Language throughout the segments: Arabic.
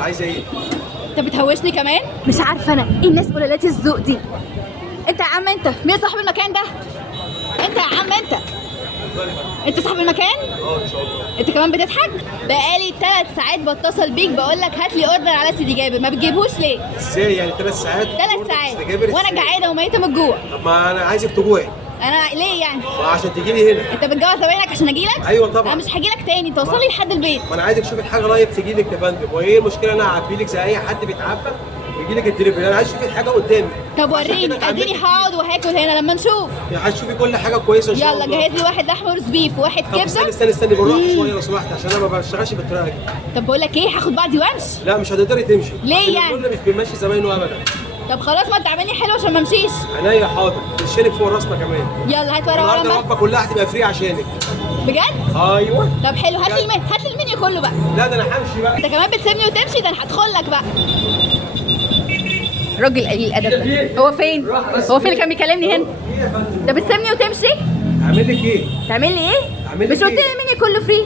عايزه ايه؟ انت بتهوشني كمان؟ مش عارفه انا ايه الناس قلالات الذوق دي. انت يا عم انت مين صاحب المكان ده؟ انت يا عم انت صاحب المكان؟ ان شاء الله. انت كمان بتضحك؟ بقالي 3 ساعات بتصل بيك بقول لك هات لي اوردر على سيدي جابر، ما بتجيبهوش ليه؟ ازاي يعني 3 ساعات؟ 3 ساعات وانا جعانه وميته من الجوع. طب ما انا عايزك تجوعي. انا ليه يعني؟ عشان تجي لي هنا. انت بتجوع زباينك عشان اجي لك؟ ايوه طبعا. انا مش هاجي لك تاني، توصل لي لحد البيت. ما انا عايزك تشوفي الحاجه لايف تجي لك يا فندم، وايه المشكله انا اعبي لك زي اي حد بيتعبى ويجي لك الدليفري، انا عايز اشوف الحاجه قدامي. طب وريني، اديني هقعد وهاكل هنا لما نشوف. عايز تشوفي كل حاجه كويسه ان شاء الله. يلا جهز لي واحد لحمه روز بيف وواحد طب كبده. استني بالراحه شويه لو سمحت، عشان انا ما بشتغلش بالطريقه دي. طب بقول لك ايه، هاخد بعضي وامشي. لا مش هتقدري تمشي. ليه يعني؟ الكل مش بيمشي زباينه ابدا. طب خلاص ما تعملني حلو عشان ما امشيش. عينيا حاضر، تشيلك فوق راسنا كمان. يلا هات ورقه النهارده وقلم الوجبه كلها هتبقى فري عشانك. بجد؟ ايوه. طب حلو، هات لي المنيو كله بقى. لا ده انا همشي بقى. انت كمان بتسيبني وتمشي؟ ده انا هدخل لك بقى. راجل قليل الادب ده. هو فين اللي كان بيكلمني هنا؟ ايه يا فندم؟ انت بتسيبني وتمشي؟ اعمل لك ايه؟ تعمل لي ايه؟ اعمل لك مش قلت لي إيه؟ المنيو كله فري؟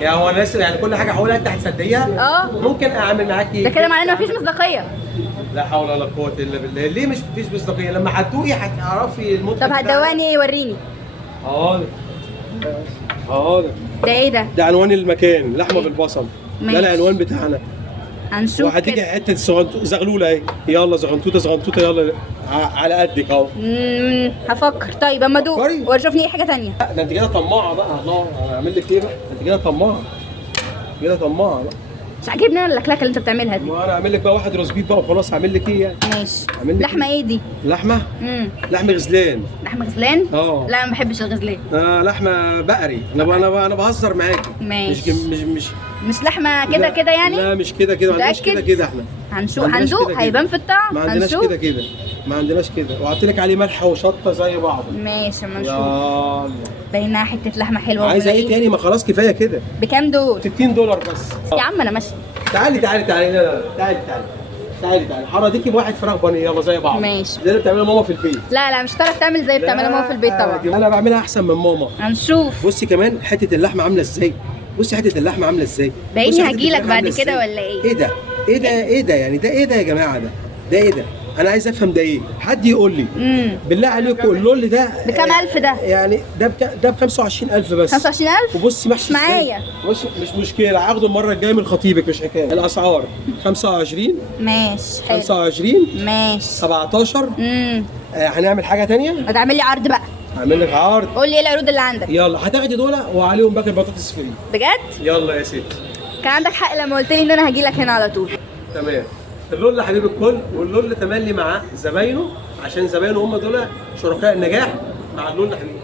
يا هو انا لسه يعني كل حاجه هقولها انت هتصدقيها؟ ممكن اعمل معاكي ده كده معناه ان مفيش مصداقيه. لا حول ولا قوه الا بالله. ليه مش مفيش مصداقيه؟ لما هتدوقي هتعرفي المنتج. طب هتدوقني ايه؟ وريني. حاضر حاضر. ده ايه ده؟ ده عنوان المكان، لحمه بالبصل. ده ماشي. العنوان بتاعنا. هنشوف وهتيجي كده. حته زغلوله اهي. يلا زغنطوطه يلا على قدك اهو. هفكر. طيب اما ادوق فكري. ورشوفني ايه حاجه تانية. لا ده انت كده طماعه بقى. الله هعمل لك ايه بقى؟ انت كده طماعه. كده طماعه بقى. مش عاجبني انا اللكلكه اللي انت بتعملها دي. ما انا اعمل لك بقى واحد روز بيف بقى وخلاص. هعمل لك ايه يعني؟ ماشي. أعمل لك لحمه ايه دي؟ لحمه؟ لحم غزلان. لحمه غزلان؟ اه. لا انا ما بحبش الغزلان. لحمه بقري. انا بهزر معاكي. ماشي. مش لحمه كده كده يعني؟ لا مش كده ما عندناش متأكد؟ كده احنا. هندوق هيبان في الطعم. ما عندناش هنشوف. كده ما عندناش كده. وحط لك عليه ملح وشطه زي بعض. ماشي اما نشوف. يلا. باينها حته لحمه حلوه. عايزه ايه تاني؟ ما خلاص كفايه كده. بكام دول؟ $60 بس. يا عم انا ماشي. تعالي لا تعالي هرديكي بواحد فراخ بانيه يلا زي بعض. ماشي. زي اللي بتعملها ماما في البيت. لا مش هتعرف تعمل زي بتعملها ماما في البيت طبعا. انا بعملها احسن من ماما. هنشوف. بصي كمان حته اللحمه عامله ازاي. حته اللحمه عامله ازاي. بايني هجيلك بعد كده ولا ايه؟ ايه ده يعني؟ ده ايه ده يا جماعه؟ ده ايه ده؟ انا عايز افهم ده ايه؟ حد يقول لي. بالله عليكم قولوا لي ده بكام الف ده؟ يعني ده ب 25,000 بس. 25,000؟ وبصي محشي معايا. مش مشكله، هاخده المره الجايه من خطيبك مش حكايه. الاسعار 25. ماشي حلو. 25. ماشي. 17. هنعمل حاجه تانية؟ ما تعمل لي عرض بقى. هعمل لك عرض. قول لي ايه العروض اللي عندك. يلا هتاخدي دول وعليهم باكل بطاطس فري. بجد؟ يلا يا ستي. كان عندك حق لما قلت لي ان انا هجيلك هنا على طول. تمام. اللول حبيب الكل، واللول تملي مع زباينه عشان زباينه هم دول شركاء النجاح مع اللول حبيب.